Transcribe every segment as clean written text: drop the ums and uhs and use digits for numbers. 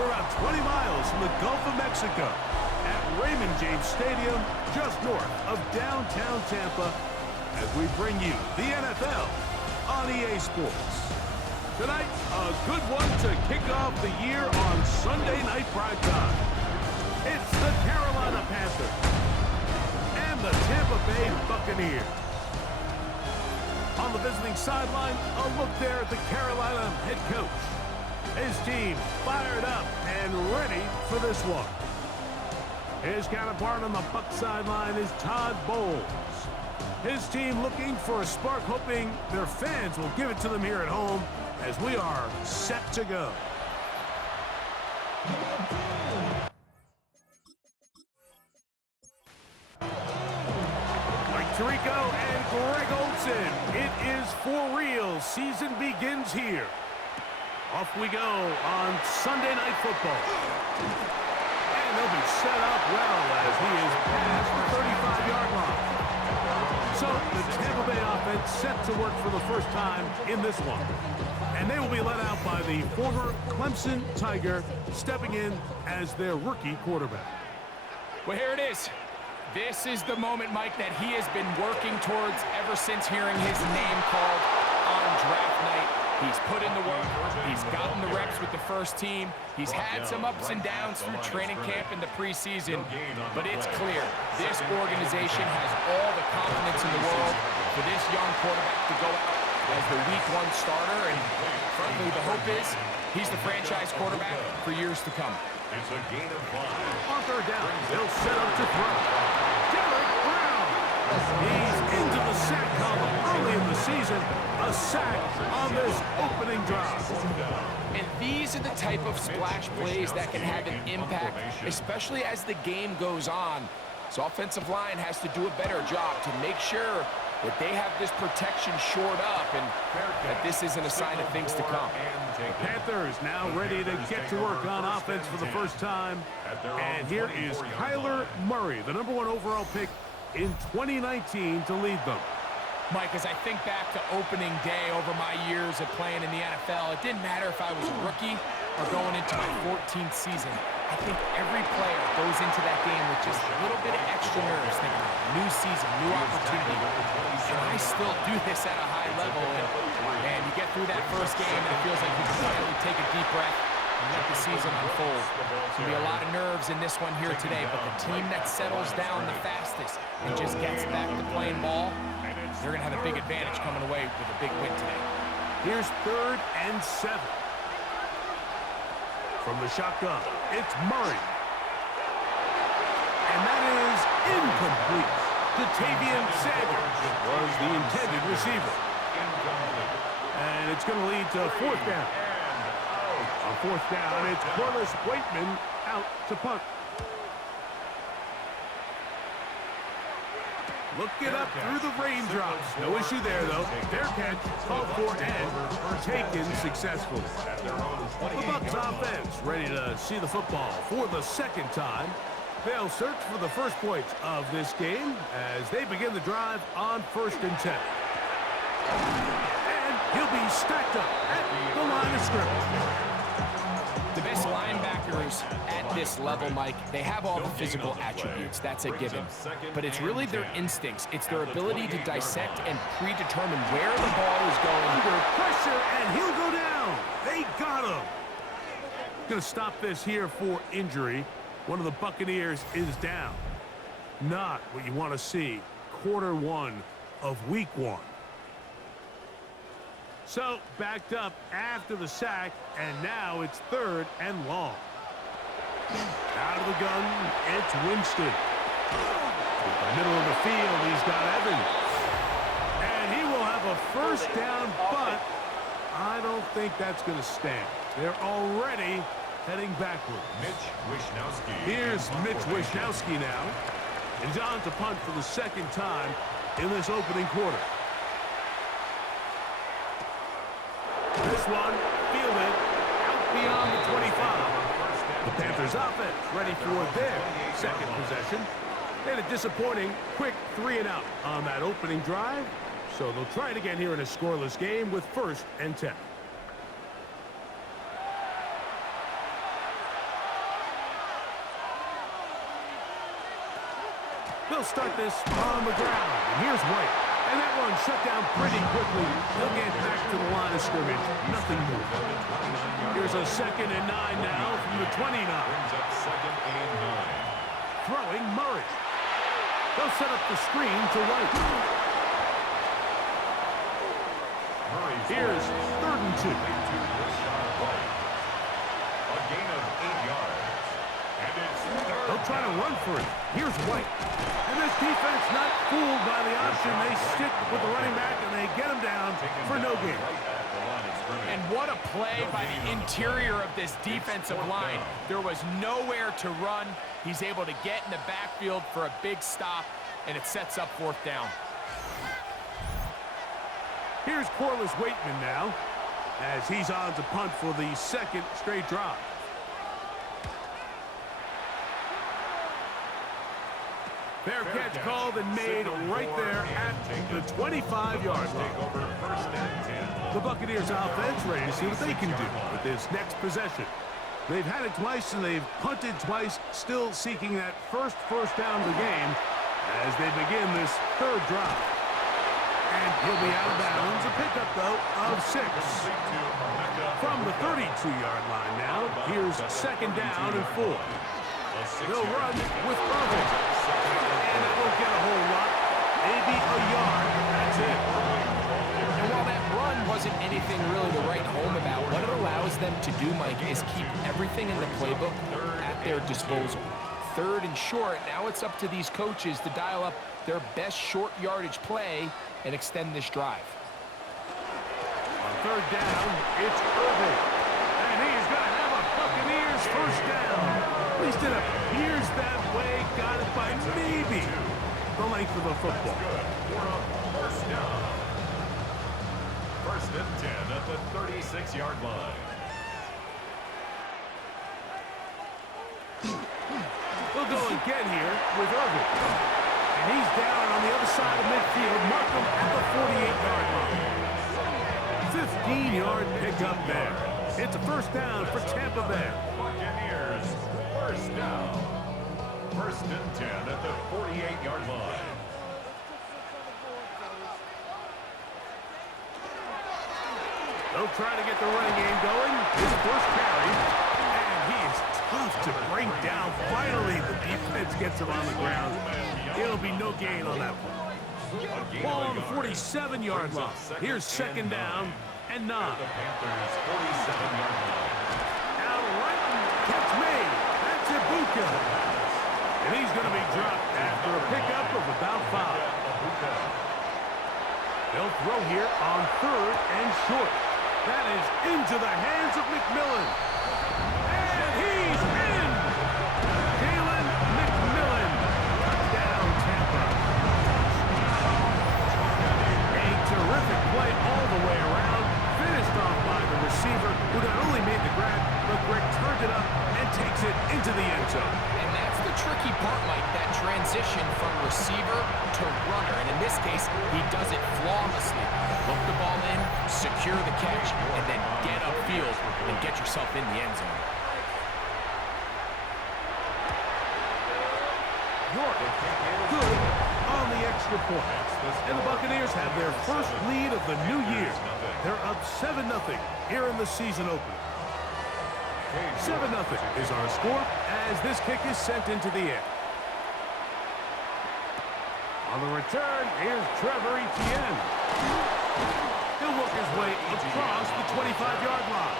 We're about 20 miles from the Gulf of Mexico at Raymond James Stadium, just north of downtown Tampa, as we bring you the NFL on EA Sports. Tonight, a good one to kick off the year on Sunday Night Primetime. It's the Carolina Panthers and the Tampa Bay Buccaneers. On the visiting sideline, a look there at the Carolina head coach. His team fired up and ready for this one. His counterpart on the Buck sideline is Todd Bowles. His team looking for a spark, hoping their fans will give it to them here at home as we are set to go. Mike Tirico and Greg Olsen. It is for real. Season begins here. Off we go on Sunday Night Football. And they'll be set up well as he is past the 35-yard line. So the Tampa Bay offense set to work for the first time in this one. And they will be led out by the former Clemson Tiger, stepping in as their rookie quarterback. Well, here it is. This is the moment, Mike, that he has been working towards ever since hearing his name called on draft night. He's put in the work. He's gotten the reps with the first team. He's had some ups and downs through training camp in the preseason. But it's clear this organization has all the confidence in the world for this young quarterback to go out as the Week 1 starter. And frankly, the hope is he's the franchise quarterback for years to come. It's a gain of 5. On third down, they'll set up to throw. Derek Brown. He's into the sack column early in the season. A sack on this opening drive. And these are the type of splash plays that can have an impact, especially as the game goes on. So offensive line has to do a better job to make sure that they have this protection shored up and that this isn't a sign of things to come. The Panthers now ready to get to work on offense for the first time. And here is Kyler Murray, the #1 overall pick in 2019 to lead them. Mike, as I think back to opening day over my years of playing in the NFL, it didn't matter if I was a rookie or going into my 14th season. I think every player goes into that game with just a little bit of extra nerves, thinking new season, new opportunity. And I still do this at a high level. And you get through that first game, and it feels like you can finally take a deep breath and let the season unfold. There's going to be a lot of nerves in this one here today, but the team that settles down the fastest and just gets back to playing ball, they're going to have a big advantage coming away with a big win today. Here's 3rd and 7. From the shotgun, it's Murray. And that is incomplete. Jatavian Sanders was the intended receiver. And it's going to lead to 4th down. On 4th down, it's Corliss Waitman out to punt. Looking up through the raindrops. No issue there, though. Their catch called for and taken successfully. The Bucs offense ready to see the football for the second time. They'll search for the first points of this game as they begin the drive on 1st and 10. And he'll be stacked up at the line of scrimmage. The best linebackers at this level, Mike, they have all the physical attributes. That's a given. But it's really their instincts. It's their ability to dissect and predetermine where the ball is going. Under pressure, and he'll go down. They got him. Going to stop this here for injury. One of the Buccaneers is down. Not what you want to see. Quarter 1 of Week 1. So, backed up after the sack, and now it's 3rd and long. Out of the gun, it's Winston. In the middle of the field, he's got Evans. And he will have a 1st down, but I don't think that's going to stand. They're already heading backward. Here's Mitch Wishnowsky now. He's on to punt for the 2nd time in this opening quarter. This one fielded out beyond the 25. The Panthers offense ready for their 2nd possession. They had a disappointing quick 3-and-out on that opening drive. So they'll try it again here in a scoreless game with 1st and 10. They'll start this on the ground. And here's White. And that one shut down pretty quickly. They'll get back to the line of scrimmage. Nothing more. Here's a 2nd and 9 now from the 29. Throwing Murray. They'll set up the screen to White. Here's 3rd and 2. A gain of 8 yards. And it's They'll try to run for it. Here's White. And this defense not fooled by the option. They stick with the running back and they get him down for no gain. And what a play by the interior of this defensive line. There was nowhere to run. He's able to get in the backfield for a big stop, and it sets up 4th down. Here's Corliss Waitman now, as he's on to punt for the 2nd straight drive. Fair catch called and made right there at the 25-yard line. The Buccaneers offense ready to see what they can do with this next possession. They've had it twice and they've punted twice, still seeking that first down of the game as they begin this 3rd drive. And he'll be out of bounds. A pickup, though, of 6. From the 32-yard line now, here's 2nd down and 4. They'll run with Irvin. And it won't get a whole lot. Maybe a yard. That's it. And while that run wasn't anything really to write home about, what it allows them to do, Mike, is keep everything in the playbook at their disposal. 3rd and short, now it's up to these coaches to dial up their best short yardage play and extend this drive. On 3rd down, it's Irvin. And he's going to have a Buccaneers 1st down. At least it appears that way. Got it by maybe the length of the football. First down. 1st and 10 at the 36-yard line. We'll go again here with Irvin. And he's down on the other side of midfield. Mark him at the 48-yard line. 15-yard pickup there. It's a 1st down for Tampa Bay. Buccaneers, 1st down. 1st and 10 at the 48-yard line. They'll try to get the running game going. His 1st carry. And he is tough to bring down. Finally, the defense gets him on the ground. It'll be no gain on that one. Ball on the 47-yard line. Here's 2nd down and 9. The Panthers, 47-yard line. Out right, catch made. That's Ibuka. And he's going to be dropped after a pickup of about 5. They'll throw here on 3rd and short. That is into the hands of McMillan. And he's in! Jalen McMillan. Touchdown, Tampa. A terrific play all the way around. Finished off by the receiver, who not only made the grab, but Greg turned it up and takes it into the end zone. And that's the tricky part, Mike, that transition from receiver to runner. And in this case, he does it flawlessly. Look the ball in, secure the catch, and then get upfield and get yourself in the end zone. York, good on the extra point. And the Buccaneers have their first lead of the new year. They're up 7-0 here in the season opener. 7-0 is our score as this kick is sent into the air. On the return, here's Trevor Etienne. He'll work his way across the 25-yard line.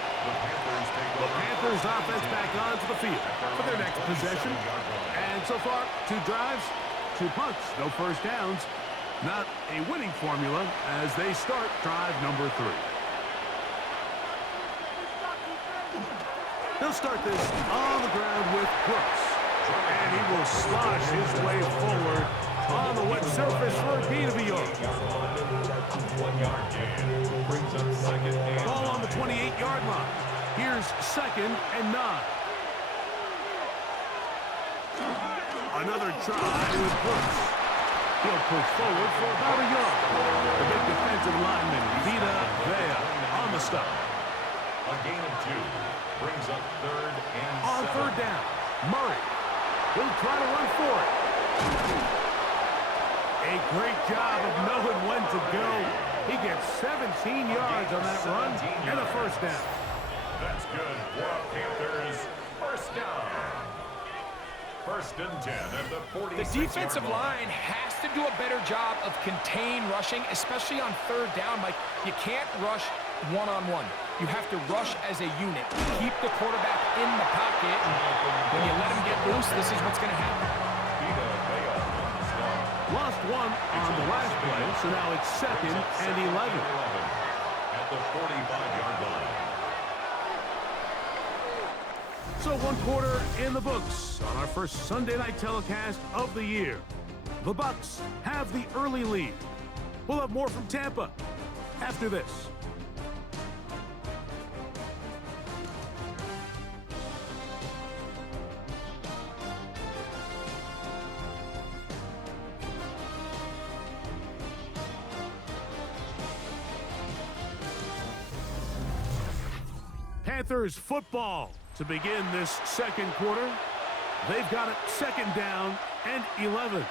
The Panthers offense back onto the field for their next possession. And so far, 2 drives, 2 punts, no 1st downs. Not a winning formula as they start drive number 3. They'll start this on the ground with Brooks. And he will slosh his way forward on the wet surface for a gain of a yard. 1 yard gain. Brings up 2nd and Ball on the 28-yard line. Here's 2nd and 9. Another try with Brooks. He'll push forward for about a yard. The big defensive lineman, Vita Vea, on the stop. a gain of 2. Brings up 3rd and On 7. 3rd down, Murray will try to run for it. A great job of knowing when to go. He gets 17 yards on that run and a first down. That's good for Panthers. First down. First and 10 at the 46-yard line. The defensive line has to do a better job of contain rushing, especially on third down. Like, you can't rush one-on-one. You have to rush as a unit. Keep the quarterback in the pocket. When you let him get loose, this is what's going to happen. Lost one on the last play, so now it's second and 11. At the 45-yard line. So one quarter in the books on our first Sunday night telecast of the year. The Bucs have the early lead. We'll have more from Tampa after this. Panthers football to begin this second quarter. They've got it second down and 11.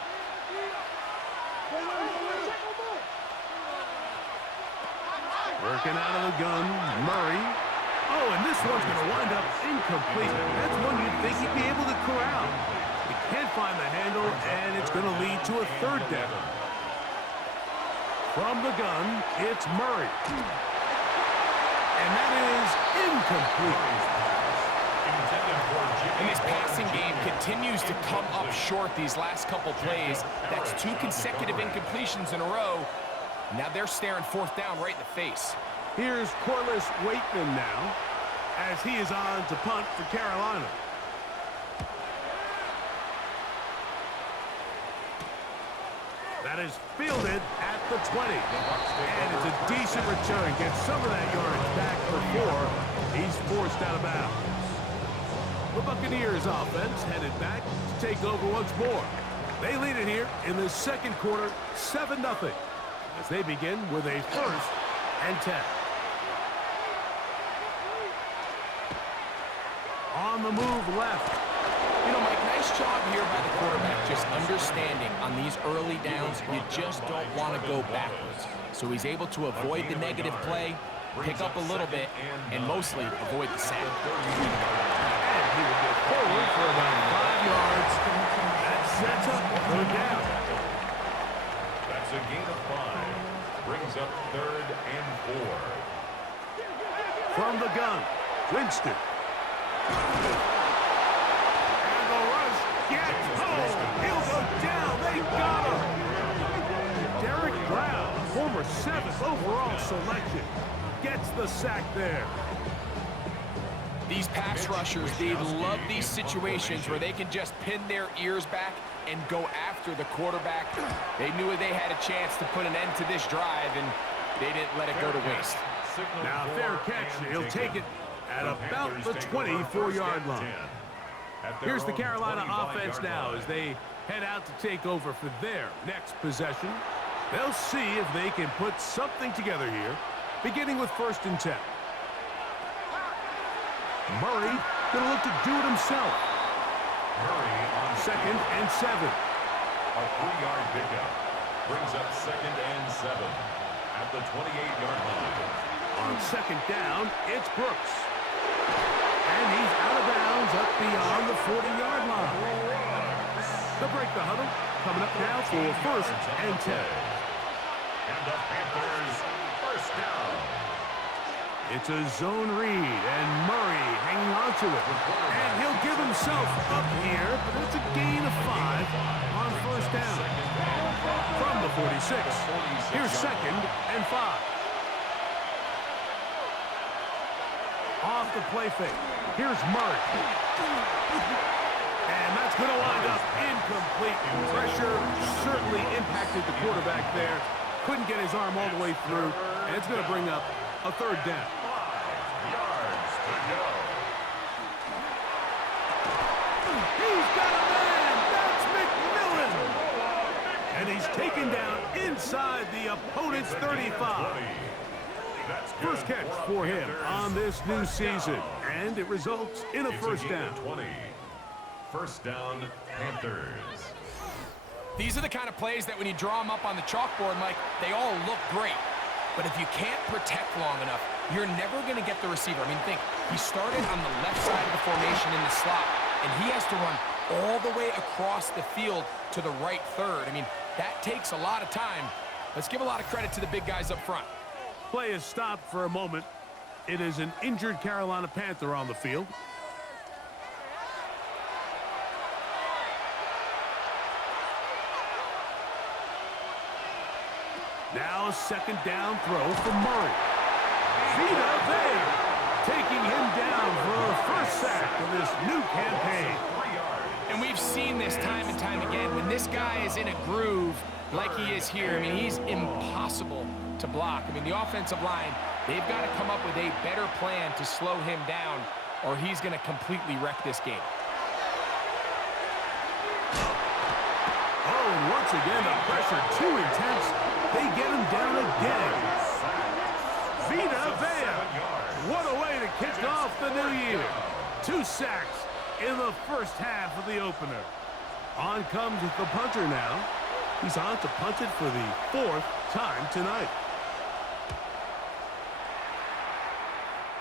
Working out of the gun, Murray. Oh, and this one's going to wind up incomplete. That's one you'd think he'd be able to corral. He can't find the handle, and it's going to lead to a third down. From the gun, it's Murray. And that is incomplete. And this passing game continues to come up short these last couple plays. That's 2 consecutive incompletions in a row. Now they're staring fourth down right in the face. Here's Corliss Waitman now as he is on to punt for Carolina. That is fielded at the 20. And it's a decent return. Gets some of that yardage back before he's forced out of bounds. The Buccaneers offense headed back to take over once more. They lead it here in the second quarter, 7-0, as they begin with a first and 10. On the move left. You know, Mike, nice job here by the quarterback, just understanding on these early downs, you just don't want to go backwards. So he's able to avoid the negative play, pick up a little bit, and mostly avoid the sack. And he will get forward for about 5 yards. That sets up a third down. That's a gain of 5. Brings up third and 4. From the gun, Winston. And the rush gets home. He'll go down. They got him. Derek Brown, former 7th overall selection, gets the sack there. These pass rushers, they love these situations where they can just pin their ears back and go after the quarterback. They knew they had a chance to put an end to this drive, and they didn't let it go to waste. Now, fair catch. He'll take it at about the 24-yard line. Here's the Carolina offense now as they head out to take over for their next possession. They'll see if they can put something together here, beginning with first and 10. Murray going to look to do it himself. Murray on second and 7. A 3-yard pickup brings up second and 7 at the 28-yard line. On second down, it's Brooks. And he's out of bounds up beyond the 40-yard line. They'll break the huddle. Coming up now for first and 10. And the Panthers first down. It's a zone read, and Murray hanging on to it. And he'll give himself up here, but it's a gain of 5 on first down. From the 46, here's second and 5. Off the play fake. Here's Murray. And that's going to wind up incomplete. Pressure certainly impacted the quarterback there. Couldn't get his arm all the way through, and it's going to bring up a third down. 5 yards to go. He's got a man. That's McMillan. And he's taken down inside the opponent's 35. First catch for him on this new season, and it results in a first down. 20. First down, Panthers. These are the kind of plays that when you draw them up on the chalkboard, Mike, they all look great. But if you can't protect long enough, you're never going to get the receiver. I mean, think, he started on the left side of the formation in the slot, and he has to run all the way across the field to the right third. I mean, that takes a lot of time. Let's give a lot of credit to the big guys up front. Play is stopped for a moment. It is an injured Carolina Panther on the field. Now a second down throw for Murray. Vita Vea taking him down for a first sack of this new campaign. And we've seen this time and time again. When this guy is in a groove like he is here, I mean, he's impossible to block. I mean, the offensive line, they've got to come up with a better plan to slow him down, or he's going to completely wreck this game. Oh, and once again, the pressure too intense. They get him down again. Vita Vea. What a way to kick off the new year. 2 sacks in the first half of the opener. On comes the punter now. He's on to punt it for the 4th time tonight.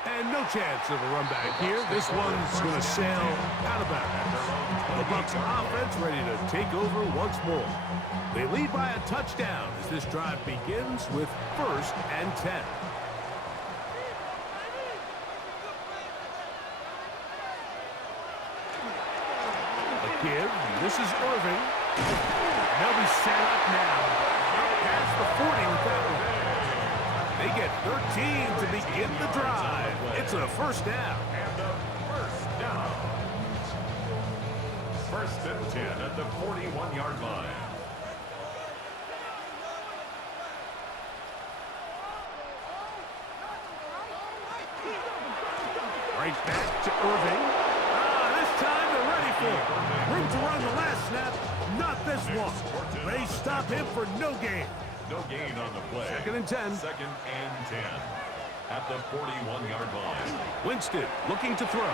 And no chance of a run back here. This one's going to sail out of bounds. The Bucs offense ready to take over once more. They lead by a touchdown as this drive begins with 1st and 10. A give. This is Irving. They'll be set up now. Up past the 40 with that one. They get 13 to begin the drive. It's a first down. And a first down. 1st and 10 at the 41-yard line. Right back to Irving. This time they're ready for it. Room to run the last snap. Not this one. They stop him for no gain. No gain on the play. 2nd and 10. 2nd and 10 at the 41-yard line. Winston looking to throw.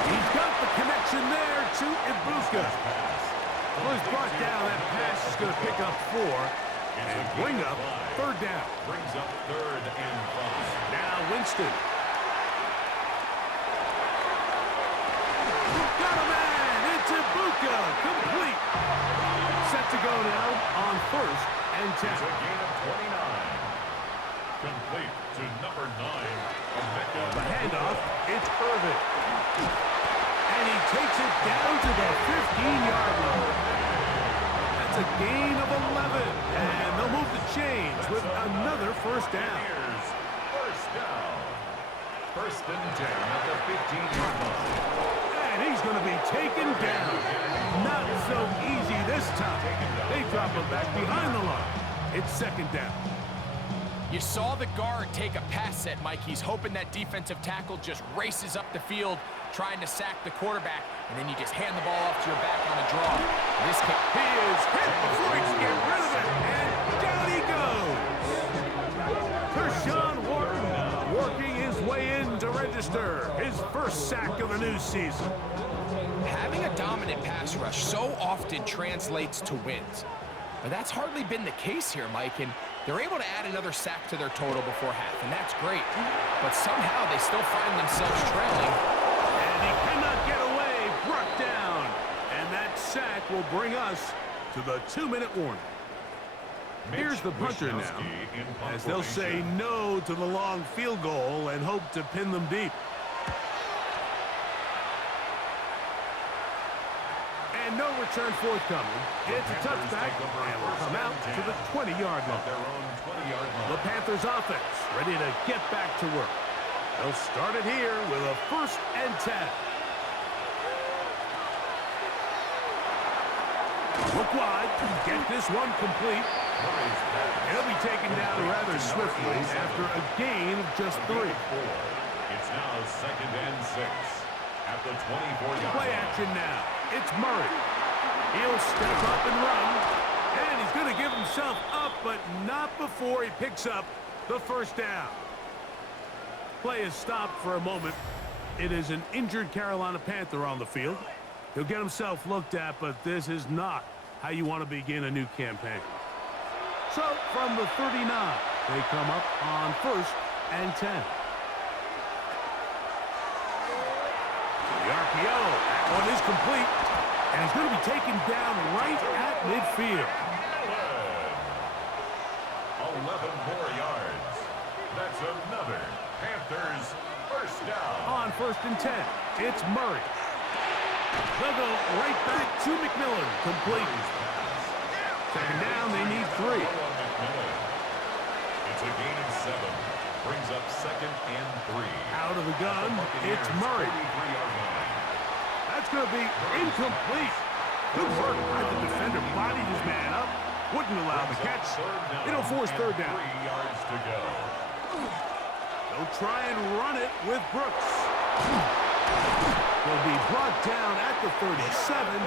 He's got the connection there to Ibuka. Well, he's brought down. That pass is going to pick up 4 and bring up 3rd down. Brings up 3rd and 5. Now Winston. Got a man. It's Ibuka. Complete. Set to go now on 1st and 10. It's a gain of 29. Complete to number 9. The handoff. It's Irving. And he takes it down to the 15-yard line. That's a gain of 11. And they'll move the chains with another first down. Here's first down. 1st and 10 at the 15-yard line. And he's going to be taken down. Not so easy this time. They drop him back behind the line. It's 2nd down. You saw the guard take a pass set, Mike. He's hoping that defensive tackle just races up the field trying to sack the quarterback, and then you just hand the ball off to your back on a draw. This kick. He is hit before he can get rid of it, and down he goes. Kershawn Wharton working his way in to register his 1st sack of the new season. Having a dominant pass rush so often translates to wins. But that's hardly been the case here, Mike, and they're able to add another sack to their total before half, and that's great. But somehow they still find themselves trailing. And he cannot get away, brought down. And that sack will bring us to the 2-minute warning. Here's the punter now, as they'll say no to the long field goal and hope to pin them deep. And no return forthcoming. It's a touchback, and will come out to the 20-yard line. The Panthers offense ready to get back to work. They'll start it here with a 1st and 10. Look wide, get this one complete. He'll be taken down rather swiftly after a gain of just 3. It's now 2nd and 6 at the 24-yard Play line. action now. It's Murray. He'll step up and run. And he's going to give himself up, but not before he picks up the 1st down. Play is stopped for a moment. It is an injured Carolina Panther on the field. He'll get himself looked at, but this is not how you want to begin a new campaign. So, from the 39, they come up on 1st and 10. The RPO, that one is complete, and he's going to be taken down right at midfield. 11 more yards. That's another Panthers first down. On 1st and 10, it's Murray. They'll go right back to McMillan, complete. Second down, they need 3. It's a gain of 7. Brings up 2nd and 3. Out of the gun, it's Murray. That's going to be incomplete. Good work by the defender. Bodied his man up. Wouldn't allow the catch. It'll force 3rd down. 3 yards to go. They'll try and run it with Brooks. Will be brought down at the 37,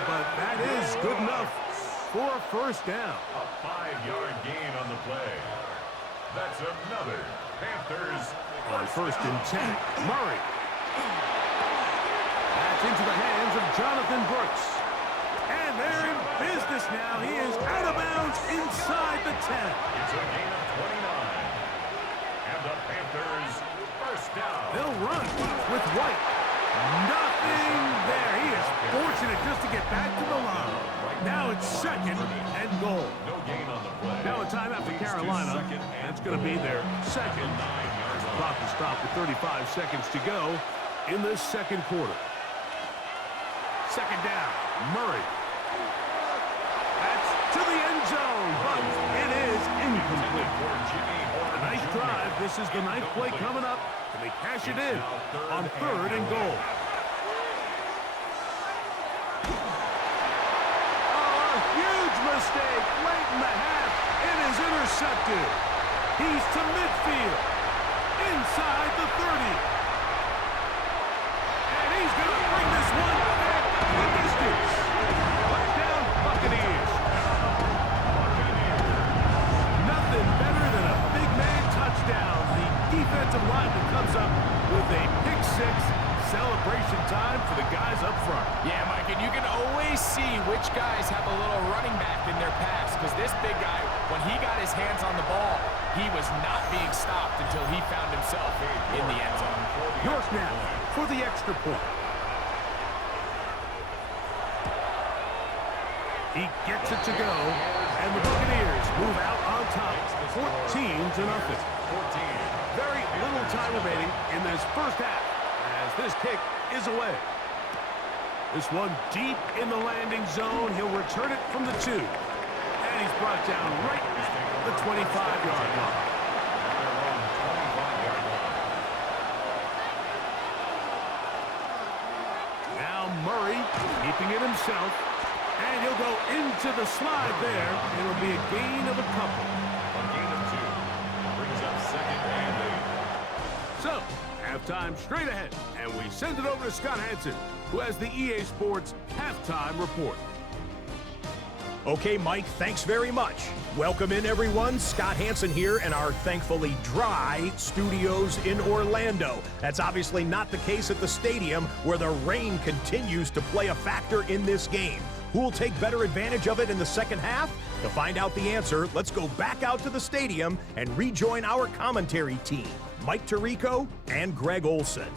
but that is good enough for a 1st down. A 5-yard gain on the play. That's another Panthers On 1st and 10, Murray. That's into the hands of Jonathan Brooks. And they're in business now. He is out of bounds inside the 10. It's a gain of 29. And the Panthers first down. They'll run with White. Nothing there. He is fortunate just to get back to the line. Now it's 2nd and goal. No gain on the play. Now a timeout for Carolina. That's going to be their 2nd. The clock will stop with 35 seconds to go in the 2nd quarter. 2nd down, Murray. That's to the end zone, but it is incomplete. A nice drive. This is the 9th play coming up, and they cash it in on 3rd and goal. Oh, a huge mistake late in the half. It is intercepted. He's to midfield, inside the 30. And he's going to bring this one back the distance. Touchdown, Buccaneers. Nothing better than a big man touchdown. The defensive lineman comes up with a pick 6. Celebration time for the guys up front. Yeah, Mike, and you can always see which guys have a little running back in their pass, because this big guy, when he got his hands on the ball, he was not being stopped until he found himself in the end zone. York now for the extra point. He gets it to go, and the Buccaneers move out on top, 14-0. Very little time remaining in this first half as this kick is away. This one deep in the landing zone. He'll return it from the 2. And he's brought down right at the 25-yard line. Now Murray keeping it himself. And he'll go into the slide there. It'll be a gain of a couple. A gain of 2. Brings up 2nd and 8. So, halftime straight ahead. And we send it over to Scott Hansen, who has the EA Sports halftime report. Okay, Mike, thanks very much. Welcome in, everyone. Scott Hansen here in our thankfully dry studios in Orlando. That's obviously not the case at the stadium, where the rain continues to play a factor in this game. Who will take better advantage of it in the second half? To find out the answer, let's go back out to the stadium and rejoin our commentary team, Mike Tirico and Greg Olson.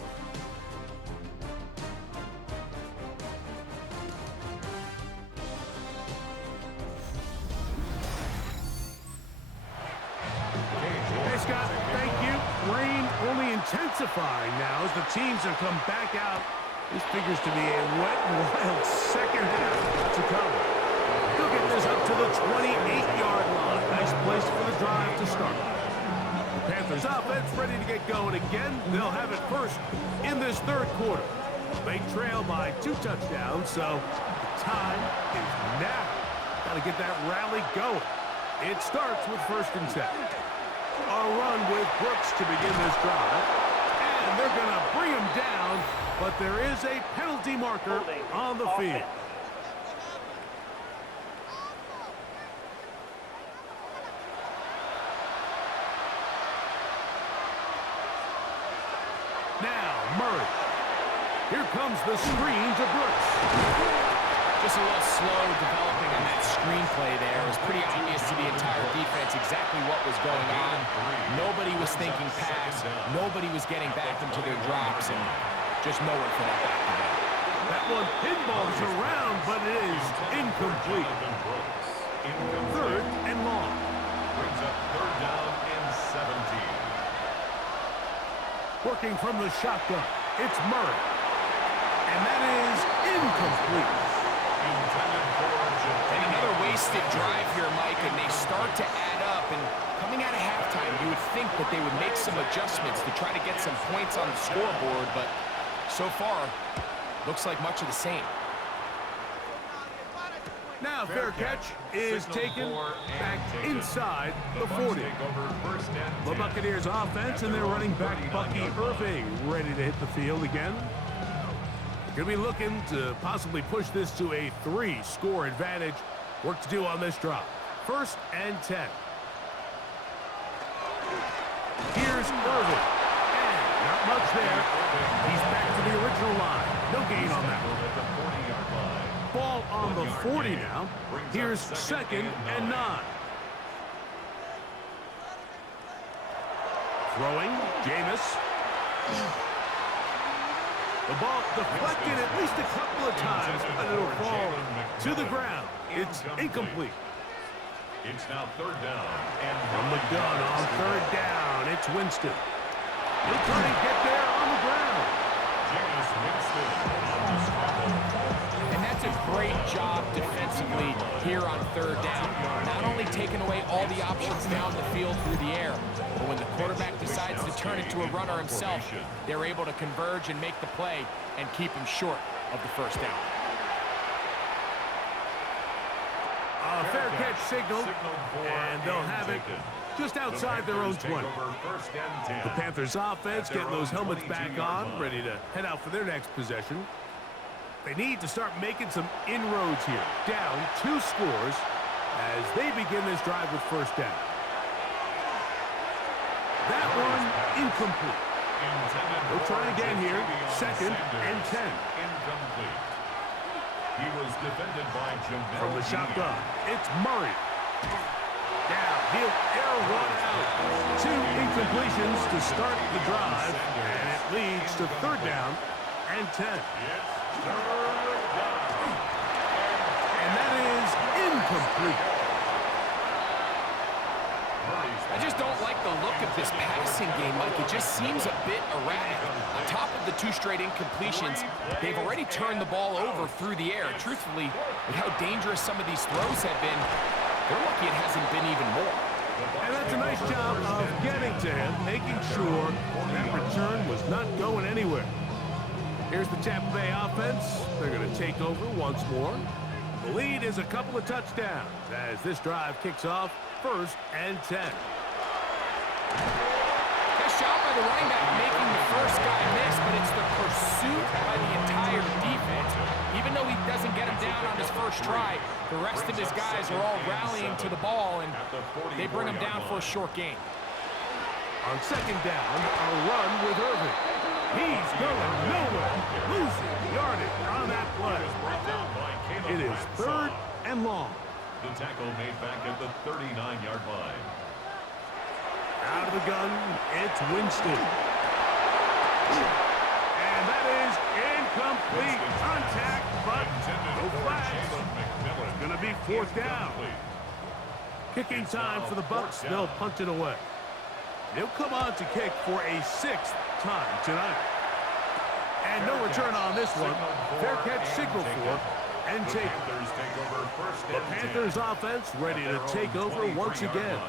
Hey, Scott, thank you. Rain only intensifying now as the teams have come back out. This figures to be a wet and wild second half to come. He'll get this up to the 28-yard line. Nice place for the drive to start. The Panthers offense ready to get going again. They'll have it first in this 3rd quarter. They trail by 2 touchdowns, so the time is now. Got to get that rally going. It starts with 1st and 10. A run with Brooks to begin this drive. And they're going to bring him down, but there is a penalty marker on the field. Now, Murray. Here comes the screen to Brooks. Just a little slow developing on that screenplay there. It was pretty obvious to the entire defense exactly what was going on. Nobody was thinking pass. Nobody was getting back into their drops, and just nowhere for that back to go. That one pinballs around, but it is incomplete. Third and long. Brings up third down and 17. Working from the shotgun, it's Murray. And that is incomplete. And another wasted drive here, Mike, and they start to add up. And coming out of halftime, you would think that they would make some adjustments to try to get some points on the scoreboard, but so far, looks like much of the same. Now fair catch is taken back inside the 40. The Buccaneers offense and their running back Bucky Irving ready to hit the field again. Going to be looking to possibly push this to a 3-score advantage. Work to do on this drop. First and 10. Here's Irving. And not much there. He's back to the original line. No gain on that one. Ball on the 40 now. Here's second and 9. Throwing, Jameis. The ball deflected at least a couple of times, but it'll fall to the ground. It's incomplete. It's now third down. And from the gun on third down, it's Winston. He'll try to get there on the ground. Jameis Winston on the scramble. And that's a great job defensively here on third down. Not only taking away all the options down the field through the air, but when the quarterback decides to turn it to a runner himself, they're able to converge and make the play and keep him short of the first down. A fair catch signaled, and they'll have it just outside their own 20. The Panthers offense getting those helmets back on, ready to head out for their next possession. They need to start making some inroads here. Down 2 scores as they begin this drive with first down. That one incomplete. They'll try again here. Second and 10. Incomplete. He was defended by Jamel. From the shotgun, it's Murray. Now he'll air one out. 2 incompletions to start the drive, and it leads to third down and 10. And that is incomplete. I just don't like the look of this passing game, Mike. It just seems a bit erratic. On top of the 2 straight incompletions, they've already turned the ball over through the air. Truthfully, with how dangerous some of these throws have been, they're lucky it hasn't been even more. And that's a nice job of getting to him, making sure that return was not going anywhere. Here's the Tampa Bay offense. They're going to take over once more. The lead is a couple of touchdowns as this drive kicks off first and 10. Nice job by the running back making the first guy miss, but it's the pursuit by the entire defense. Even though he doesn't get him down on his first try, the rest of his guys are all rallying to the ball, and they bring him down for a short gain. On second down, a run with Irving. He's going nowhere. Losing yardage on that play. It is third and long. The tackle made back at the 39-yard line. Out of the gun, it's Winston. And that is incomplete. Contact, but no flags. It's going to be fourth down. Kicking time for the Bucs. They'll punt it away. They'll come on to kick for a 6th time tonight. And no return on this one. Fair catch signal for and take it. The Panthers offense ready to take over once again.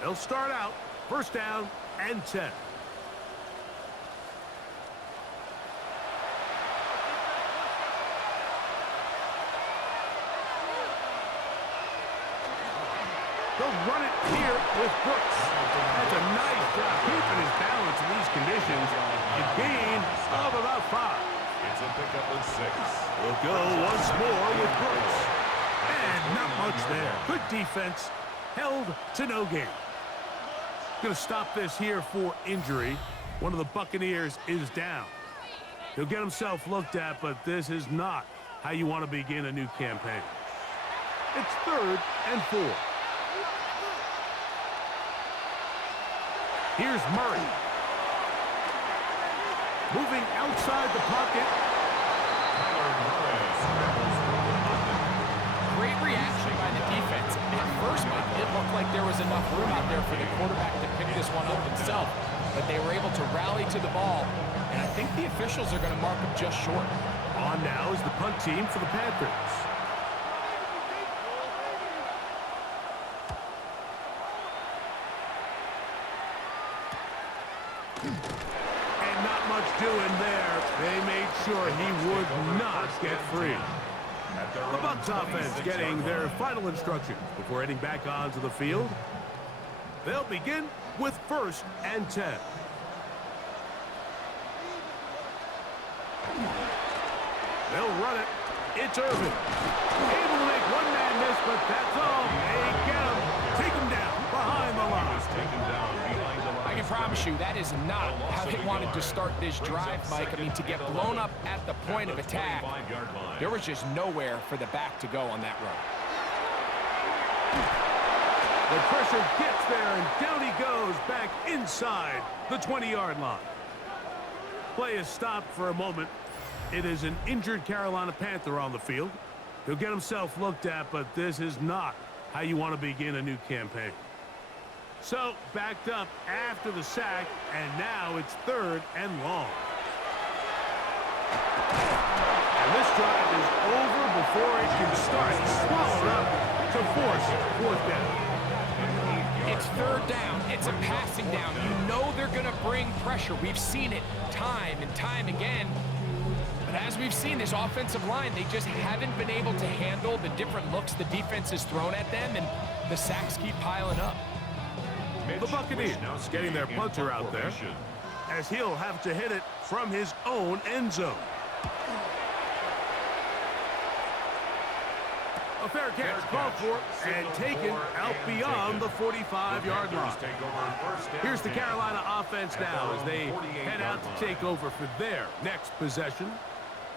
They'll start out first down and 10. They'll run it here with Brooks. That's a nice job keeping his balance in these conditions. A gain of about 5. It's a pickup of 6. We'll go once more with Brooks. And not much there. Good defense. Held to no gain. Going to stop this here for injury. One of the Buccaneers is down. He'll get himself looked at, but this is not how you want to begin a new campaign. It's 3rd and 4. Here's Murray. Moving outside the pocket. Great reaction by the defense. At first, Mike, it looked like there was enough room out there for the quarterback to pick this one up himself, but they were able to rally to the ball, and I think the officials are going to mark him just short. On now is the punt team for the Panthers. And not much doing there. They made sure he would not get free. The Bucs offense getting their final instructions before heading back onto the field. They'll begin with 1st and 10. They'll run it. It's Irvin. Able to make one man miss, but that's all. They get him. Take him down behind the line. I can promise you that is not how they wanted to start this drive, Mike. I mean, to get blown up at the point of attack, there was just nowhere for the back to go on that run. The pressure gets there, and down he goes back inside the 20-yard line. Play is stopped for a moment. It is an injured Carolina Panther on the field. He'll get himself looked at, but this is not how you want to begin a new campaign. So, backed up after the sack, and now it's 3rd and long. And this drive is over before it can start. He's swallowed up to force 4th down. It's 3rd down. It's a passing down. You know they're going to bring pressure. We've seen it time and time again. But as we've seen, this offensive line, they just haven't been able to handle the different looks the defense has thrown at them, and the sacks keep piling up. The Buccaneers getting their punter out there, as he'll have to hit it from his own end zone. A fair catch called for and taken out beyond the 45-yard line. Here's the Carolina offense now as they head out to take over for their next possession.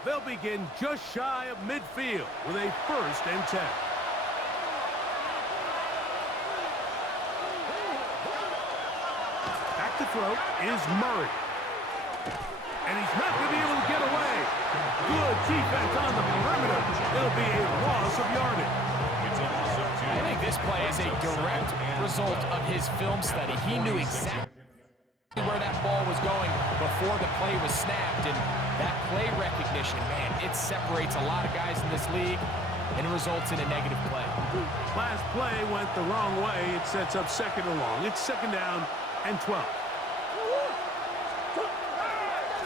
They'll begin just shy of midfield with a 1st and 10. Back to throw is Murray. And he's not going to be able to get away. Good defense on the perimeter. It'll be a loss of yardage. I think this play is a direct result of his film study. He knew exactly where that ball was going before the play was snapped, and that play recognition, man, it separates a lot of guys in this league, and it results in a negative play. Last play went the wrong way. It sets up 2nd and long. It's 2nd down and 12.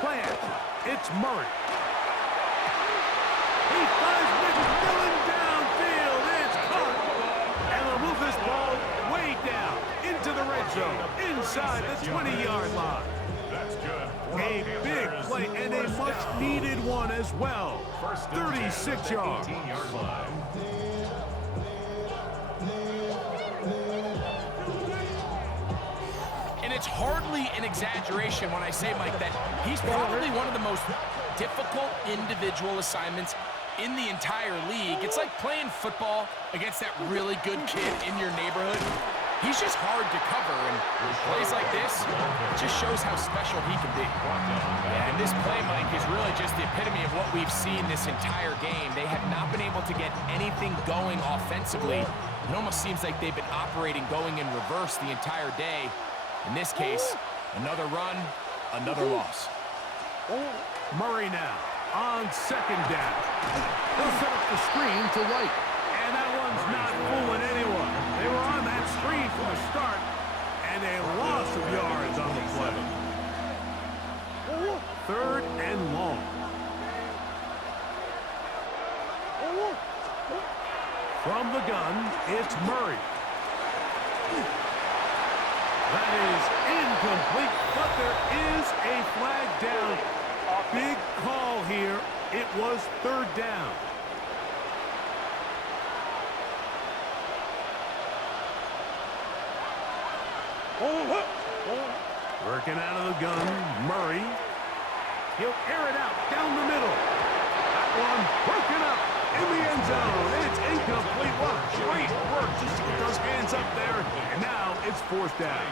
Play action. It's Murray. He finds McMillan downfield. It's caught. And they'll move this ball way down into the red zone, inside the 20-yard line. A big play and a much-needed one as well. 36 yards. And it's hardly an exaggeration when I say, Mike, that he's probably one of the most difficult individual assignments in the entire league. It's like playing football against that really good kid in your neighborhood. He's just hard to cover, and plays like this, it just shows how special he can be. Yeah, and this play, Mike, is really just the epitome of what we've seen this entire game. They have not been able to get anything going offensively. It almost seems like they've been operating going in reverse the entire day. In this case, another run, another loss. Murray now on 2nd down. He'll set up the screen to White. And that one's not fooling anyone. They were on that screen from the start, and a loss of yards on the play. 3rd and long. From the gun, it's Murray. That is incomplete, but there is a flag down. Big call here. It was 3rd down. Working out of the gun, Murray. He'll air it out down the middle. Got that one broken up in the end zone. It's incomplete. What great work just to get those hands up there. And now it's fourth down.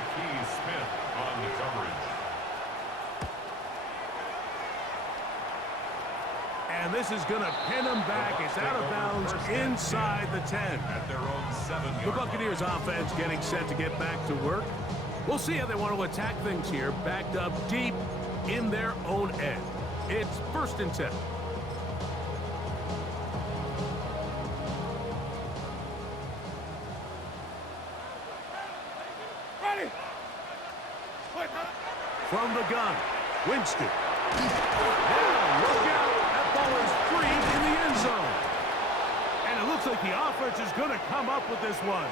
Smith on the coverage. And this is going to pin them back. It's out of bounds inside the 10. At their own 7-yard The Buccaneers offense getting set to get back to work. We'll see how they want to attack things here, backed up deep in their own end. It's 1st and 10. Ready. From the gun, Winston. Now, look out. That ball is free in the end zone. And it looks like the offense is going to come up with this one.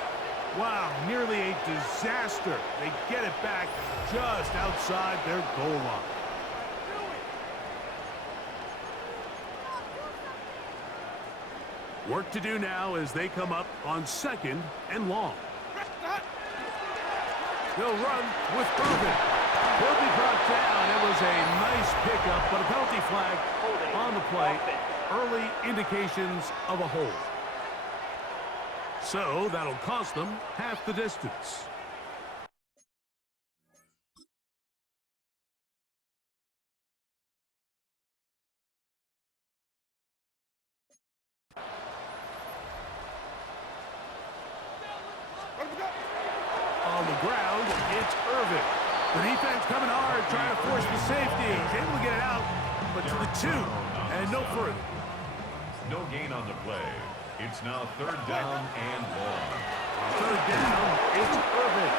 Wow, nearly a disaster. They get it back just outside their goal line. Work to do now as they come up on 2nd and long. They'll run with Irvin. He'll be brought down. It was a nice pickup, but a penalty flag on the play. Early indications of a hold. So that'll cost them half the distance. On the ground, it's Irvin. The defense coming hard, trying to force the safety. He's able to get it out, but to the 2, and no further. No gain on the play. It's now 3rd down and long. 3rd down, it's Irvin.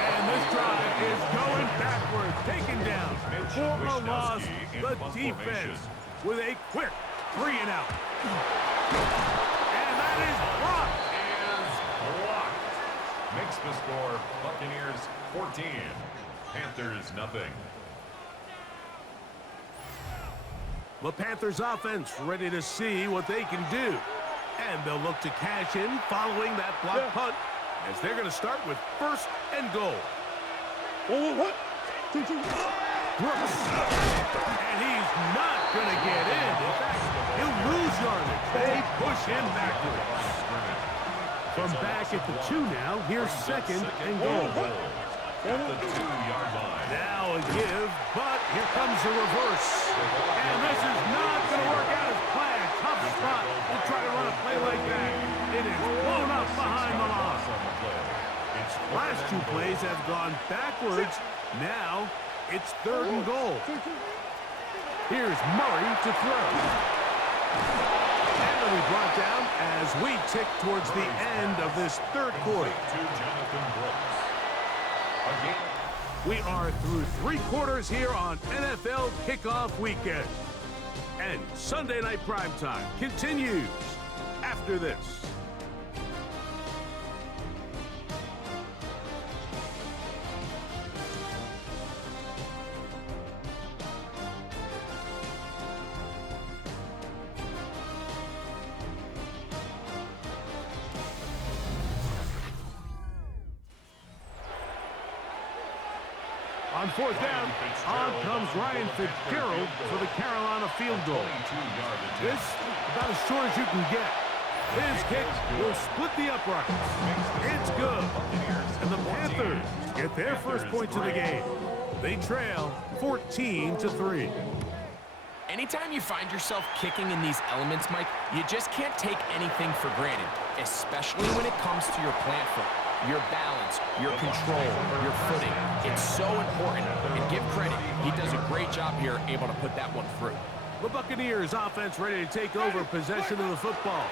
And this drive is going backward, taken down. For a loss, the defense with a quick 3 and out. And that is blocked. Makes the score Buccaneers 14, Panthers nothing. The Panthers offense ready to see what they can do. And they'll look to cash in following that block punt as they're going to start with 1st and goal. What? Brooks. And he's not going to get in. In fact, he'll lose yardage. They push him backwards. From back at the 2 now, here's 2nd and goal. At the 2-yard line. Now a give, but here comes the reverse. And this is not going to work out as planned. Tough spot to try to run a play like that. It is blown up behind the line. Last 2 plays have gone backwards. Now it's 3rd and goal. Here's Murray to throw. And it'll be brought down as we tick towards the end of this 3rd quarter. We are through 3 quarters here on NFL Kickoff Weekend. And Sunday Night Primetime continues after this. On 4th down, on comes Ryan Fitzgerald for the Carolina field goal. This, about as short as you can get. His kick will split the uprights. It's good. And the Panthers get their first points of the game. They trail 14-3. Anytime you find yourself kicking in these elements, Mike, you just can't take anything for granted, especially when it comes to your plant foot, your balance, your control, your footing. It's so important, and give credit, he does a great job here able to put that one through. The Buccaneers offense ready to take over possession of the football.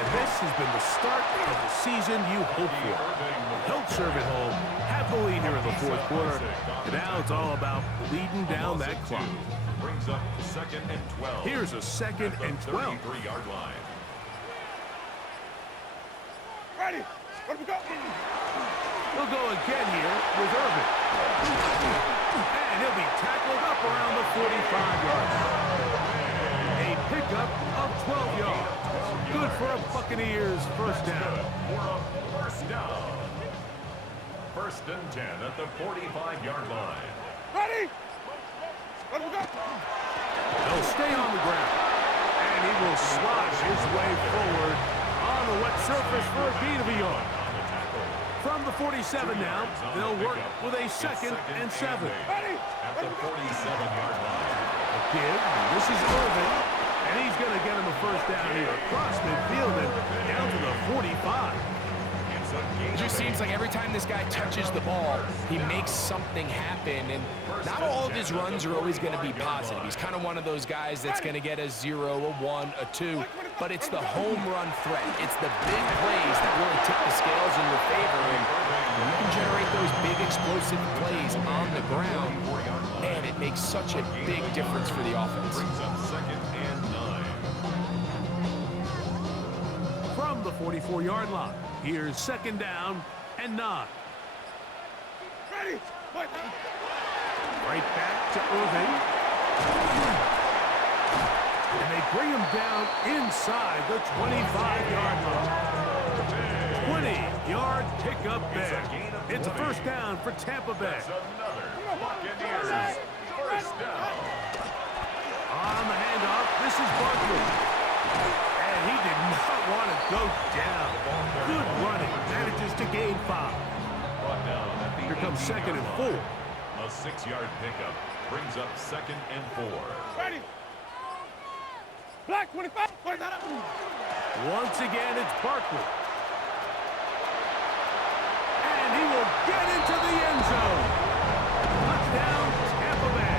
And this has been the start of the season you hope for. Help serve it home, have the lead here in the 4th quarter, and now it's all about leading down that clock. Brings up 2nd and 12. Here's a 2nd and 12. 33-yard line. Ready. Let me go. We'll go again here with Irvin. And he'll be tackled up around the 45-yard line. A pickup of 12 yards. Good for a Buccaneers first down. For a first down. 1st and 10 at the 45-yard line. Ready. Let me go. They'll stay on the ground. And he will slosh his way forward on the wet surface for a gain of a yard. From the 47 now, they'll work with a 2nd and 7. At the 47-yard line. A kid, this is Irvin, and he's going to get him a first down here across midfield and down to the 45. It just seems like every time this guy touches the ball, he makes something happen, and not all of his runs are always going to be positive. He's kind of one of those guys that's going to get a 0, a 1, a 2, but it's the home run threat. It's the big plays that really tip the scales in your favor, and you can generate those big explosive plays on the ground, and it makes such a big difference for the offense. Brings up 2nd and 9. From the 44-yard line, here's 2nd down and 9. Ready. Right back to Irvin. And they bring him down inside the 25-yard line. 20-yard pickup there. It's a first down for Tampa Bay. That's another Buccaneers first down. On the handoff, this is Barkley. And he did not want to go down. Good running. Manages to gain 5. Brought down at the Here comes 2nd and 4. A 6-yard pickup brings up 2nd and 4. Ready. Black 25. Once again, it's Barkley. And he will get into the end zone. Touchdown, Tampa Bay.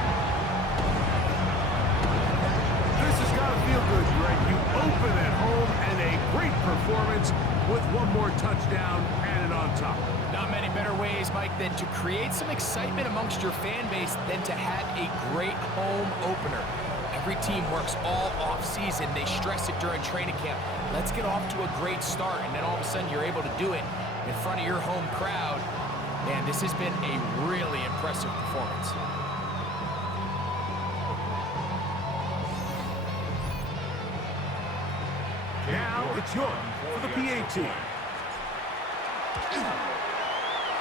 This has got to feel good, Greg. You open at home and a great performance with one more touchdown and an on top. Not many better ways, Mike, than to create some excitement amongst your fan base than to have a great home opener. Every team works all off-season. They stress it during training camp. Let's get off to a great start, and then all of a sudden you're able to do it in front of your home crowd. Man, this has been a really impressive performance. Now it's York for the PAT.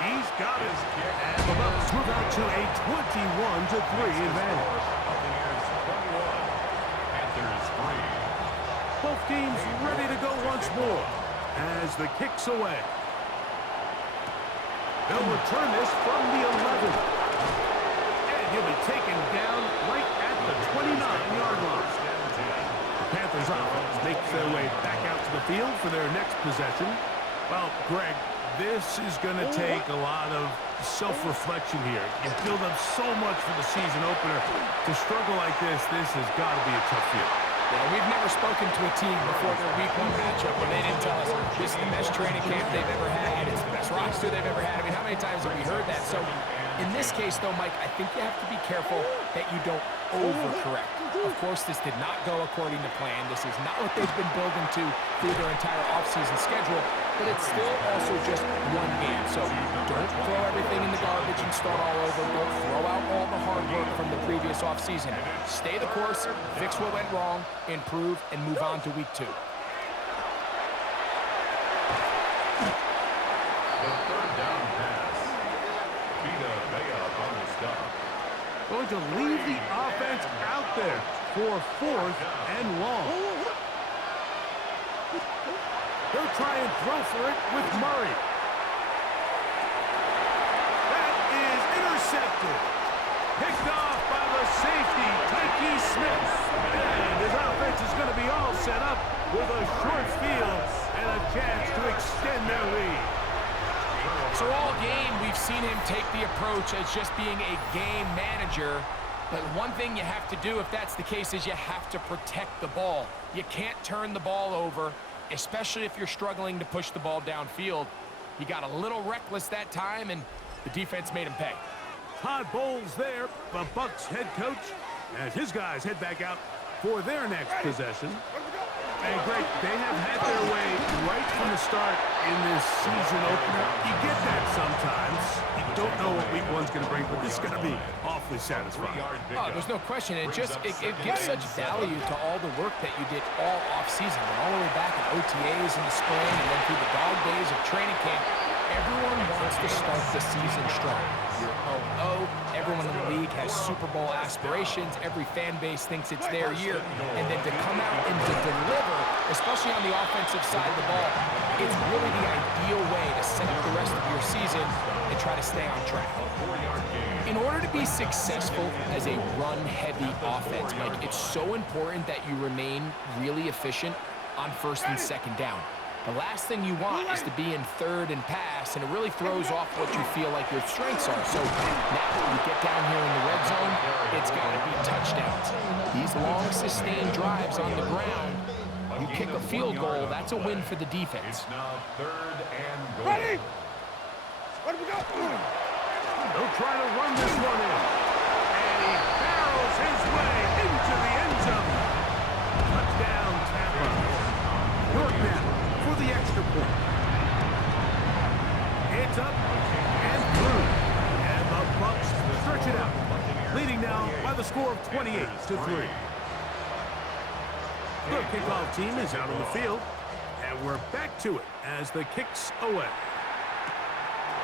He's got it. And the Bucs move out to a 21-3 advantage. Buccaneers 21. Panthers 3. Both teams ready to go once more as the kick's away. They'll return this from the 11. And he'll be taken down right at the 29-yard line. The Panthers offense makes their way back out to the field for their next possession. Well, Greg, this is going to take a lot of self-reflection here. You build up so much for the season opener. To struggle like this has got to be a tough field. Yeah, we've never spoken to a team before their week 1 matchup when they didn't tell us this is the best training camp they've ever had. It's the best roster they've ever had. I mean, how many times have we heard that? So in this case, though, Mike, I think you have to be careful that you don't overcorrect. Of course, this did not go according to plan. This is not what they've been building to through their entire offseason schedule, but it's still also just one game. So don't throw everything in the garbage and start all over. Don't throw out all the hard work from the previous offseason. Stay the course, fix what went wrong, improve, and move on to week 2. The third down pass. Vita Vea on the stop. Going to leave the offense out there for 4th and long. They'll try and throw for it with Murray. That is intercepted. Picked off by the safety, Tyke Smith. And his offense is going to be all set up with a short field and a chance to extend their lead. So all game, we've seen him take the approach as just being a game manager. But one thing you have to do if that's the case is you have to protect the ball. You can't turn the ball over, especially if you're struggling to push the ball downfield. He got a little reckless that time, and the defense made him pay. Todd Bowles there, the Bucs head coach, as his guys head back out for their next possession. And Greg, they have had their way right from the start in this season opener. You get that sometimes. You don't know what week 1's going to bring, but this is going to be awfully satisfying. Oh, there's no question. It gives such value to all the work that you did all offseason, and all the way back in OTAs in the spring, and then through the dog days of training camp. Everyone wants to start the season strong. You're 0-0. Everyone in the league has Super Bowl aspirations. Every fan base thinks it's their year. And then to come out and to deliver, especially on the offensive side of the ball, it's really the ideal way to set up the rest of your season and try to stay on track. In order to be successful as a run-heavy offense, Mike, it's so important that you remain really efficient on first and second down. The last thing you want is to be in third and pass, and it really throws off what you feel like your strengths are. So now when you get down here in the red zone, it's got to be touchdowns. These long, sustained drives on the ground, you kick a field goal, that's a win for the defense. It's now 3rd and goal. Ready? Let me go. They'll try to run this one in. And he barrels his way into the end zone. Touchdown, Tampa. York now for the extra point. It's up and through. And the Bucs stretch it out. Leading now by the score of 28-3. The kickoff team is out on the field. And we're back to it as the kick's away.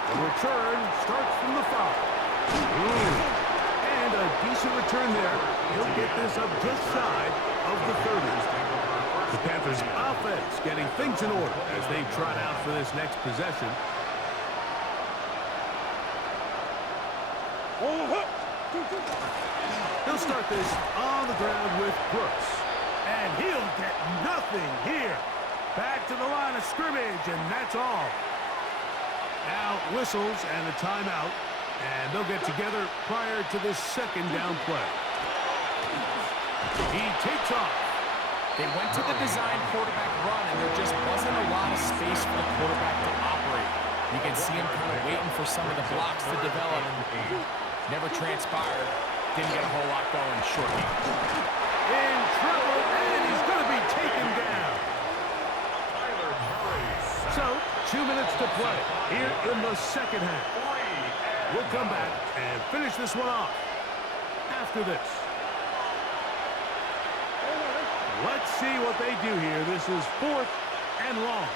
The return starts from the 5. And a decent return there. He'll get this up just shy of the 30. The Panthers offense getting things in order as they trot out for this next possession. He'll start this on the ground with Brooks. And he'll get nothing here. Back to the line of scrimmage, and that's all. Now whistles and a timeout, and they'll get together prior to this second down play. He takes off. They went to the design quarterback run, and there just wasn't a lot of space for the quarterback to operate. You can see him kind of waiting for some of the blocks to develop. Never transpired. Didn't get a whole lot going shortly. In trouble, and he's going to be taken down. So, 2 minutes to play here in the second half. We'll come back and finish this one off after this. Let's see what they do here. This is 4th and long.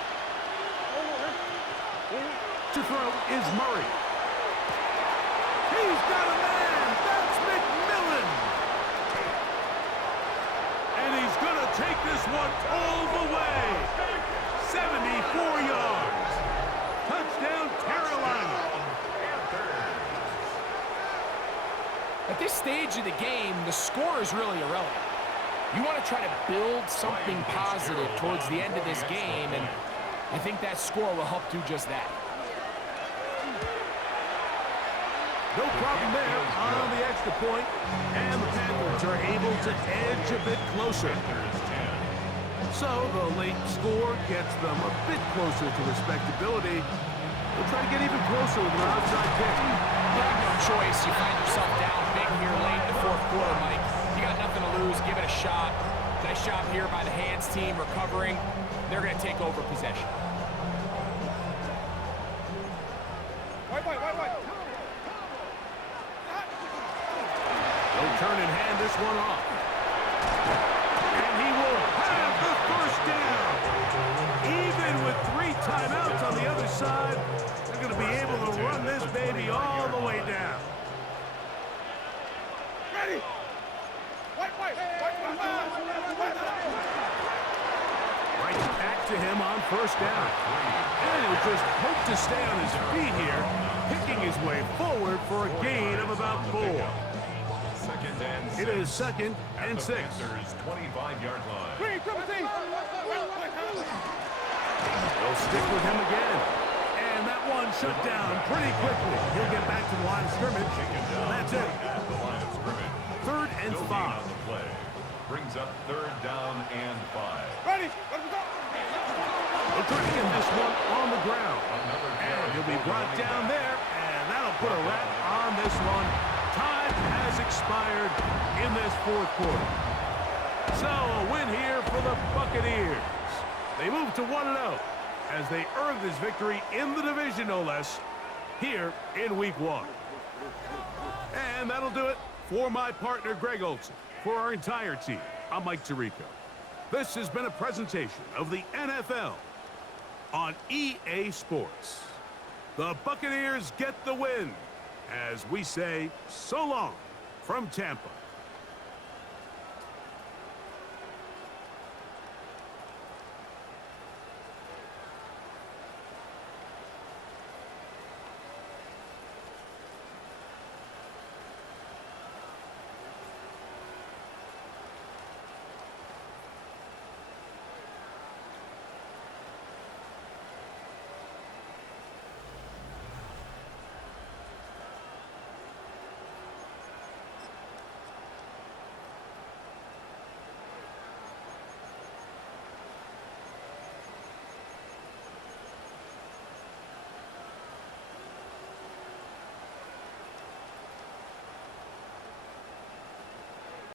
To throw is Murray. He's got a man. That's McMillan. And he's going to take this one all the way. 74 yards. Touchdown, Carolina. At this stage of the game, the score is really irrelevant. You want to try to build something positive towards the end of this game, and I think that score will help do just that. No problem there on the extra point, and the Panthers are able to edge a bit closer. So the late score gets them a bit closer to respectability. They'll try to get even closer with an outside kick. You have no choice. You find yourself down big here late in the fourth quarter, Mike. You got nothing to lose. Give it a shot. Nice job here by the hands team recovering. They're going to take over possession. Wait. They'll turn and hand this one off. And he will have the first down. Even with 3 timeouts on the other side, they're going to be able to run this baby all the way down. Ready? Wait. Right back to him on first down. And he'll just hope to stay on his feet here, picking his way forward for a gain of about 4. It is 2nd and 6. 25-yard line. They'll stick with him again. And that one shut down pretty quickly. He'll get back to the line of scrimmage. That's it. At the line of scrimmage. 3rd and 5. On the play. Brings up 3rd down and 5. Ready? Let me go. They'll try to get this one on the ground. And he'll be brought down there. And that'll put a wrap on this one. Time has expired in this fourth quarter. So a win here for the Buccaneers. They move to 1-0 as they earn this victory in the division, no less, here in Week 1. And that'll do it for my partner, Greg Olson. For our entire team, I'm Mike Tirico. This has been a presentation of the NFL on EA Sports. The Buccaneers get the win, as we say so long from Tampa.